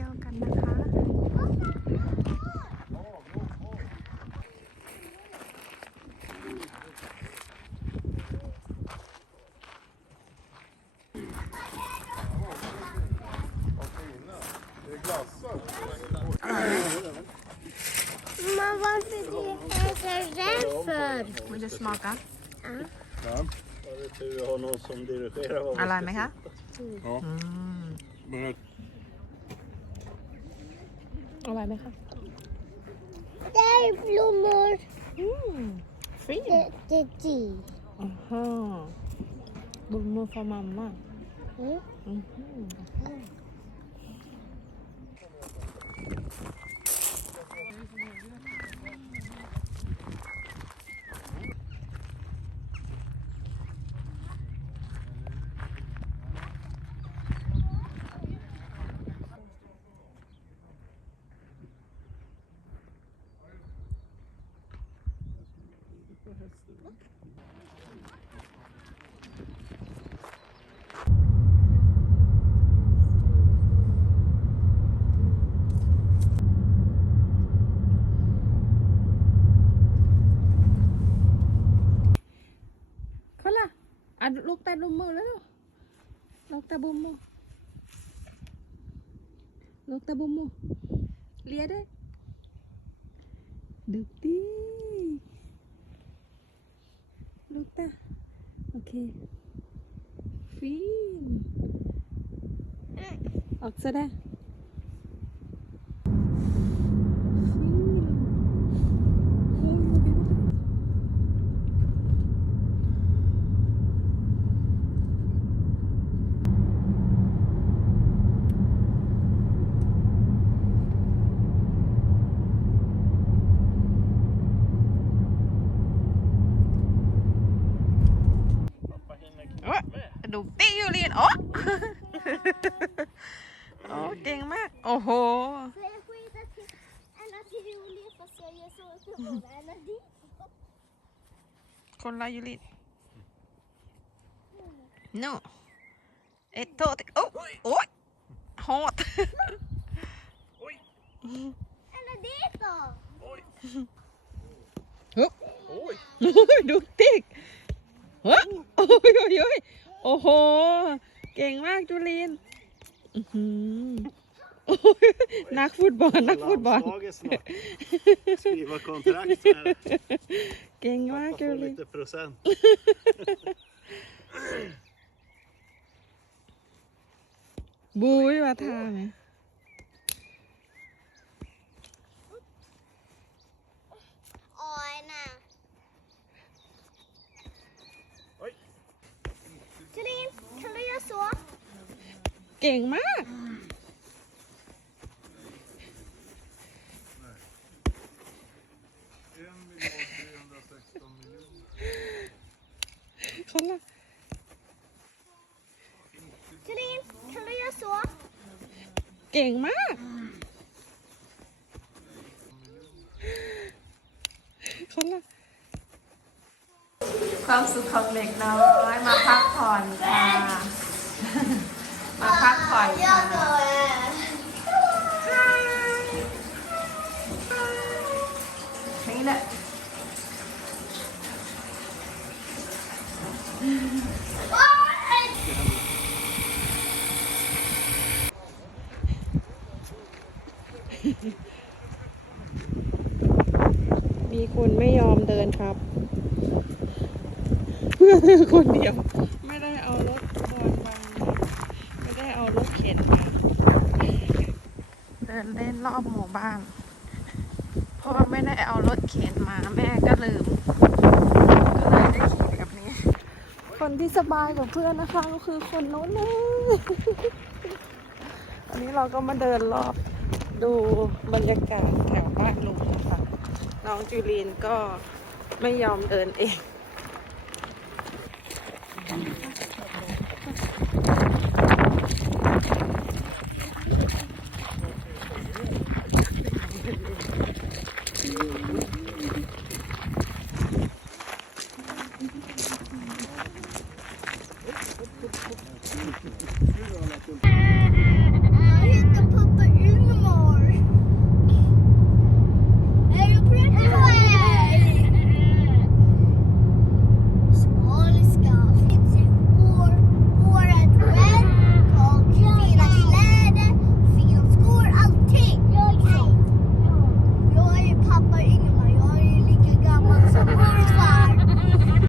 ที่ยวกันนะคะ Men varför är jag så rädd för? Vill du smaka? Ja. Det är tur att ha någon som dirigerar vad อร่อยไหมคะ Ja. อืม Men jag อร่อยไหมคะ Det är blommor. อืมฟรี Det, det är de. อ๋อฮะบุญมือฟอร์มัมมาก Mm. อือหือคนละอะลูกตาลุมมือแล้วลูกตาบุม มือลูกตาบุมมือเลียได้ดูดิลูกตา โอเคฟินออกซะได้ฟินโอ้ย Pappa hinner Åh. knappt med. ดูตี้ยูเรียนโอ้โอ้เก่งมาก โอ้โห Så jag skiter till en till rolig fast jag gör så att jag bara en av dit. คนละยูริน no เอ็ดโตติโอ้โอ้ยฮอต Oj! En av dit då. Oj! Oj! Oj! ดูติ๊ก เฮ้ยโอ้ยโอ้ยโอ้ยโอ้โห เก่งมากจูลินอือหือนักฟุตบอลนักฟุตบอล skriva kontrakt med เก่งมาก Pappa จู får ลิน lite procent. บุ้ยว่าท่าไหม Oj, nej. Oj. Karin, kan du göra så? เก่งมากคนละ Karin, kan du göra så? เก่งมากคนละความสุขของเด็กน้อยมาพักผ่อนค่ะมา พักผ่อนค่ะนี่แหละมีคนไม่ยอมเดินครับ เพื่อเธอคนเดียว ไม่ได้เอารถบอลบังนะไม่ได้เอารถเข็นมาเดิ นเล่นรอบหมู่บ้าน เพราะว่าไม่ได้เอารถเข็นมาแม่ก็ลืม ก็เลยได้ขี่แบบนี้ คนที่สบายกว่าเพื่อนนะคะก็คือคนโน้นเลยอันนี้เราก็มาเดินรอบดูบรรยากาศแถวบ้านลุงนะคะน้องจูลีนก็ไม่ยอมเดินเอง Thank you.